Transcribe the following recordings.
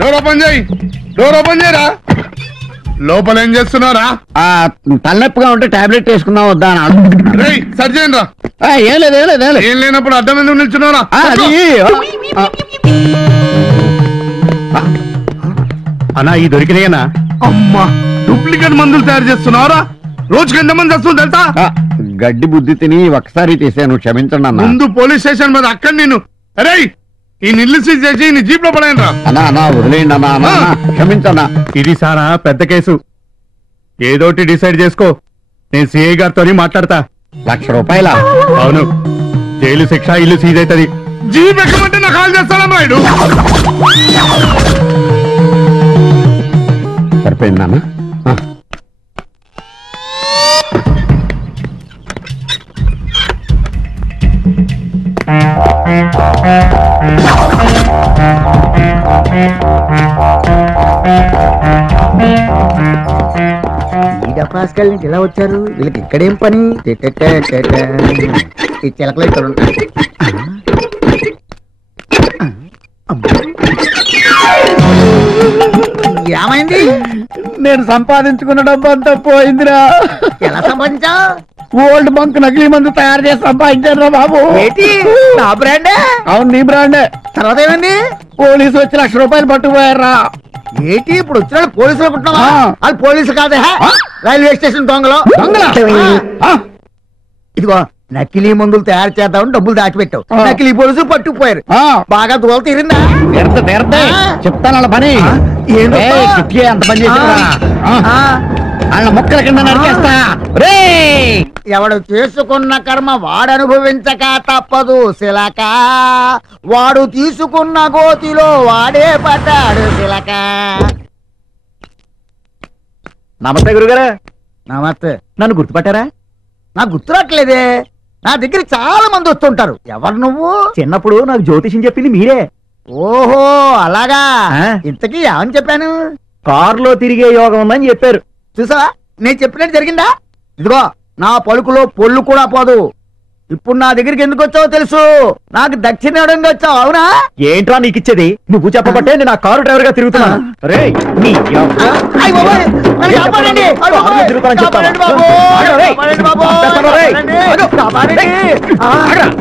Door open చేయి, door open చేయరా. లోపల ఏం చేస్తున్నారా? తలనొప్పిగా ఉంటే టాబ్లెట్ వేసుకుందాం వద్దా అని సరి చేయండి రా. ఏం లేదు ఏం లేదు ఏం లేనప్పుడు అడ్డం ఎందుకు నిల్చున్నారా? అన్నా ఈ దొరికినాయనా? అమ్మా డూప్లికేట్ మందులు తయారు చేస్తున్నారా? రోజుకి ఎంతమంది వస్తుంది తెలుసా? గడ్డి బుద్ధి తిని ఒకసారి తీసాను, క్షమించండి అన్న. ముందు పోలీస్ స్టేషన్ మీద అక్కడ నేను అరే ఈ నిల్లు సీజ్ చేసి నీ జీప్ లో పడాయను రా. అన్నా వదిలేయండి అన్నా, క్షమించన్నా. ఇది సారా పెద్ద కేసు, ఏదోటి డిసైడ్ చేసుకో. నేను సిఐ గారితో మాట్లాడతా. ₹1,00,000? అవును, జైలు శిక్ష, ఇల్లు సీజ్ అవుతుంది. జీప్ ఎక్కమంటే నాకు కాల్ చేస్తాడమ్మా ఇడు. సరిపోయింది నాన్న. ఈ డబ్బాస్కల్ నుంచి ఇలా వచ్చారు, వీళ్ళకి ఇక్కడేం పని? ఈ చిలకలు ఇక్కడ ఉంటాయి. ఏమైంది? నేను సంపాదించుకున్న డబ్బు అంతా పోయిందిరా. ఎలా సంపాదించా? ఓల్డ్ బంక్ నకిలీ మందు తయారు చేసి సంపాదించారు రా బాబు. నా బ్రాండే? అవును నీ బ్రాండే. తర్వాత ఏమైంది? పోలీసు వచ్చి ₹1,00,000 పట్టుకుపోయారా. ఏంటి ఇప్పుడు వచ్చిన పోలీసులు అనుకుంటున్నావా? వాళ్ళు పోలీసులు కాదే, రైల్వే స్టేషన్ దొంగలు. ఇదిగో నకిలీ మందులు తయారు చేద్దామని డబ్బులు దాచిపెట్టావు, నకిలీ పోలీసులు పట్టుకుపోయారు. బాగా దూల తీరిందా? చెప్తాను వాళ్ళ పని. అంత పని చేసి వాళ్ళ మొక్కల కింద నరికేస్తా. ఎవడు చేసుకున్న కర్మ వాడు అనుభవించక తప్పదు శిలక, వాడు తీసుకున్న గోతిలో వాడే పడ్డాడు శిలక. నమస్తే గురుగారు. నమస్తే. నన్ను గుర్తుపట్టారా? నాకు గుర్తురాట్లేదే. నా దగ్గర చాలా మంది వస్తుంటారు. ఎవరు నువ్వు? చిన్నప్పుడు నాకు జ్యోతిషం చెప్పింది మీరే. ఓహో అలాగా. ఇంతకీ ఏమని చెప్పాను? కారులో తిరిగే యోగం ఉందని చెప్పారు. చూసా నేను చెప్పినట్టు జరిగిందా? ఇదిగో నా పలుకులో పొల్లు కూడా పోదు. ఇప్పుడు నా దగ్గరికి ఎందుకు వచ్చావో తెలుసు. నాకు దక్షిణ ఇవ్వడానికి వచ్చావు, అవునా? ఏంట్రా నీకు ఇచ్చేది? నువ్వు చెప్పబట్టే నేను ఆ కారు డ్రైవర్ గా తిరుగుతున్నా.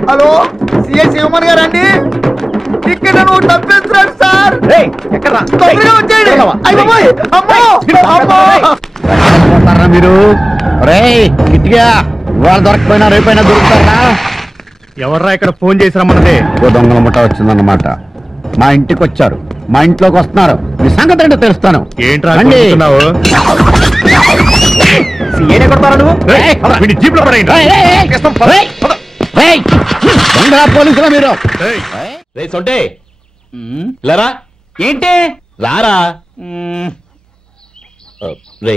హలో సిఐ శివమణి గారు అండి, ఇక్కడ నువ్వు తప్పించాడు సార్. మీరు గిట్టిగా ఇవాళ దొరకపోయినా రేపైనా దొరుకుతారా? ఎవర్రా ఇక్కడ ఫోన్ చేసి రమ్మన్నదే? దొంగల ముఠ వచ్చిందన్నమాట. మా ఇంటికి వచ్చారు, మా ఇంట్లోకి వస్తున్నారు. మీ సంగతి ఏంటో తెలుస్తాను. ఏంట్రా జీప్ లో పోలీసులా మీరు? లేరా ఏంటి రారా రే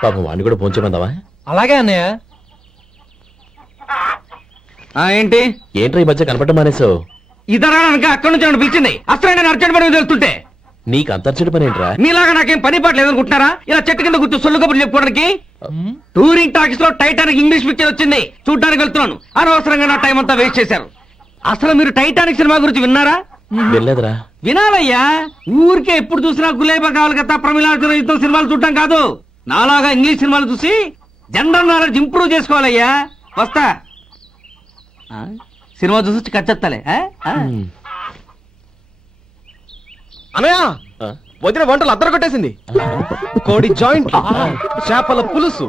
పాపం వాడిని కూడా ఫోన్ చేయమందావా? అలాగే అన్నయ్య. ఏంటి ఏంట్రా ఈ మధ్య కనపడటం మానేసావు? ఇదనక అక్కడి నుంచి నన్ను పిలిచింది. అసలు నేను అర్జెంట్ పని మీద వెళ్తుంటే నీకు అంత అర్జెంట్ పని ఏంట్రా? మీలాగా నాకేం పని పాట లేదనుకుంటున్నారా? ఇలా చెట్టు కింద కూర్చో సొల్లు కబుర్లు చెప్పుకోవడానికి. టూరింగ్ టాకీస్ లో టైటానిక్ ఇంగ్లీష్ పిక్చర్ వచ్చింది, చూడ్డానికి వెళ్తున్నాను. అనవసరంగా నా టైం అంతా వేస్ట్ చేశారు. అసలు మీరు టైటానిక్ సినిమా గురించి విన్నారా? వెళ్ళలేదురా. వినాలయ్యా. ఊరికే ఎప్పుడు చూసినా గులేబా కావాలి కదా, ప్రమిళార్జున యుద్ధం సినిమాలు చూడటం కాదు. నాలాగా ఇంగ్లీష్ సినిమాలు చూసి జనరల్ నాలెడ్జ్ ఇంప్రూవ్ చేసుకోవాలయ్యా. వస్తా. సినిమా చూసి కచ్చెత్తాలే. అనయా వదిన వంటలు అద్దరు కొట్టేసింది. కోడి జాయింట్, చేపల పులుసు,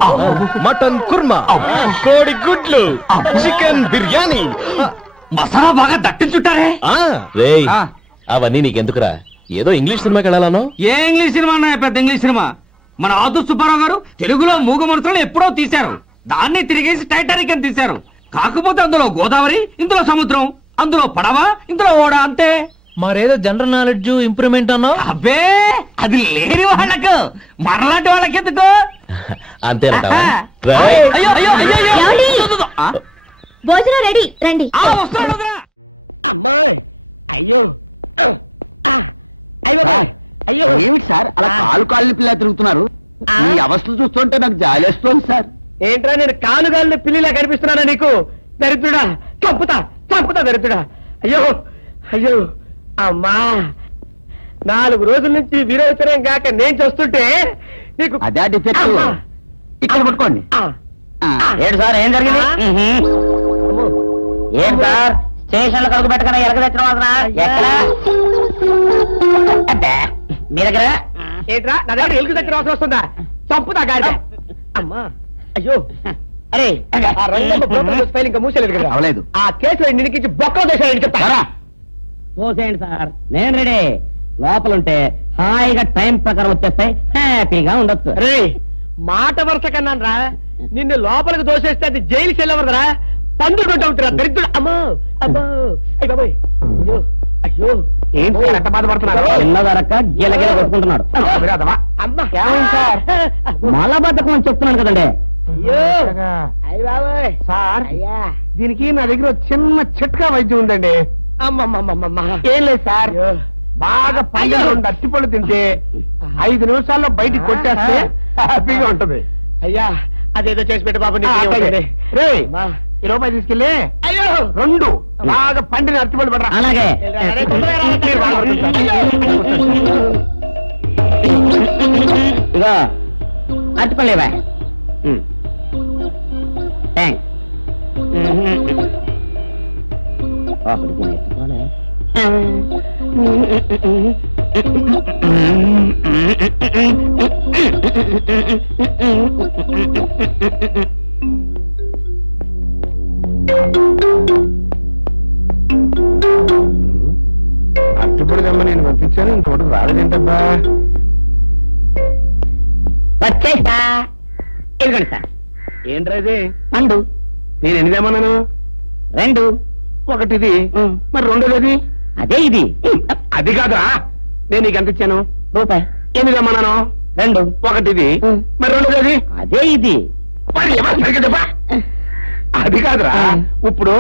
మటన్ కుర్మా, కోడి గుడ్లు, చికెన్ బిర్యానీ, మసాలా బాగా దట్టించుంటారే. అవన్నీ నీకెందుకురా? ఏదో ఇంగ్లీష్ సినిమాకి వెళ్ళాలను. ఏ ఇంగ్లీష్ సినిమా అన్నా? పెద్ద ఇంగ్లీష్ సినిమా. మన ఆదు సుబ్బారావు గారు తెలుగులో మూగ మనుషులను ఎప్పుడో తీశారు. దాన్ని తిరిగేసి టైటానిక్ అని తీశారు. కాకపోతే అందులో గోదావరి, ఇందులో సముద్రం, అందులో పడవ, ఇందులో ఓడ, అంతే. మరేదో జనరల్ నాలెడ్జ్ ఇంప్రూవ్మెంట్ అన్నా? అబ్బే అది లేని వాళ్ళకు, మనలాంటి వాళ్ళకి ఎందుకు? అంతేనంటావా? భోజనం రెడీ, రండి. అమ్మాయి అయ్యో అయ్యో అయ్యో ఏమిటి సార్ అలా కాలు పిల్ల తిరుగుతున్నారు? ఈ అవస్థలు చూస్తుంటే నాకు జాలేస్తోంది సార్. ఏంట్రా నేను కాలుగాలిని పిల్లిలా కనిపిస్తున్నానా నీకు? దరిద్రుడా, చంపుతా చంపుతా దరిద్రుడా. అయ్యో అయ్యో అమ్మా, 4 రోజుల నుంచి విరోచనం కాక నేను చూస్తుంటే నీకు అదే డిఫెక్ట్. ఇక్కడ పట్టుకోండి. ఏంటి సార్ ఏం జరిగింది? ఏంటి సార్ స్టేషన్ లో కలుగు పెట్టకుండా ఎలక తెచ్చిన వాసన ఎక్కడ మీ దగ్గర ఏంట్రా నా దగ్గర ఎలుగు దగ్గర అవసరం వస్తుందా? చంపుతా గాడి. అమ్మా అయ్యో అరే ఆ రంగమ్మ బ్రోకర్ ఫైల్ ఇంకా మూసేలేదు కదా? అవలేదు. ఆ కేసులో నిన్నికి బొక్కలు చేశాడని చెప్తారా? చూసేయండి సార్ నేను రెడీ. లోపలుంటే హాయిగా టైం ప్రకారం వచ్చేస్తాయి, హ్యాపీగా ఉండొచ్చు. రే మాట వరుస కన్నాను రా, నిన్ను లోపలికి దోసేస్తే అది జైలు చెల్లవరదరా, పందుడు అవుతురా దరిద్రుడు. అమ్మో అబ్బో అయ్య బాబోయ్ అయ్యో అయ్యో ఏంటి సార్ ఎంత బాధపడుతున్నారు? చిన్నదరక్క గిలగిల కొట్టుకుంటున్నాడు. అమ్మా ఏమైంది సార్? మలబద్ధకం అని చెప్తున్నాను కదండి. అయ్యో అయ్య బాబోయ్ సార్ అయ్యా దీనికి నా దగ్గర చిన్న చిట్కా వైద్యం ఉందండి. అమ్మమ్మమ్మమ్మ ఏం లేదు సార్, బాగా పండిన 2 అట్టిపళ్ళు తింటే 5 నిమిషాల్లో బయటికి కొట్టేస్తే హ్యాపీగా ఉంటది. అయ్యా అదేదో చేసి పెట్టు బాబు. ఈ రూపాయి తీసుకెళ్ళి అయ్యో 2 బాగా పండిన అట్టిపళ్ళు పెట్టరా. అలాగే ఇగో అట్టుకోలేవా? అట్టుపడి దమ్మ నేను పంపించాను, ఇంకోటి రాలేదేంటబ్బా? వచ్చేసా. ఇదిగోండి సార్. ఏంట్రాది? పండు. నేను ఎన్ని తెమ్మన్నాను? 2. ఒకటిది, మరి రెండోది? అదే ఇది. అది కాదురా, నేను నీకు ఎంత ఇచ్చాను? రూపాయి. ఎన్ని తెమ్మన్నాను? 2. ఒకటిది, మరి రెండోది? అదే ఇది. మరి ఏమన్నా సరిగ్గా చెప్పా? అది కాదురా, ఇప్పుడు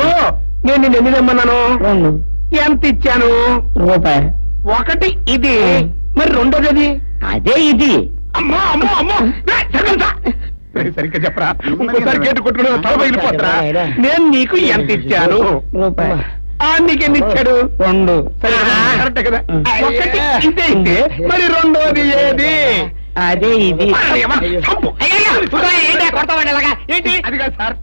నేను నిన్ను ఎన్ని తెమ్మన్నాను? 2. ఎంత ఇచ్చాను? రూపాయి. ఒకటి ఇది, మరి రెండోది? అదే ఇది. అమ్మో అమ్మో అమ్మో సరిగ్గా చెప్పరా, ఇంకోసారి గేటు కొట్టుకుని తల పగిలిపోతారా? నేను నీకు ఎంత ఇచ్చాను? రూపాయి. నీకెన్ని ఇచ్చాడు? 2. కరెక్ట్ కదా? ఒకటి ఇదే అయితే మరి రెండోది ఏది? అదే ఇది. ఏంటి అది కాదు సార్.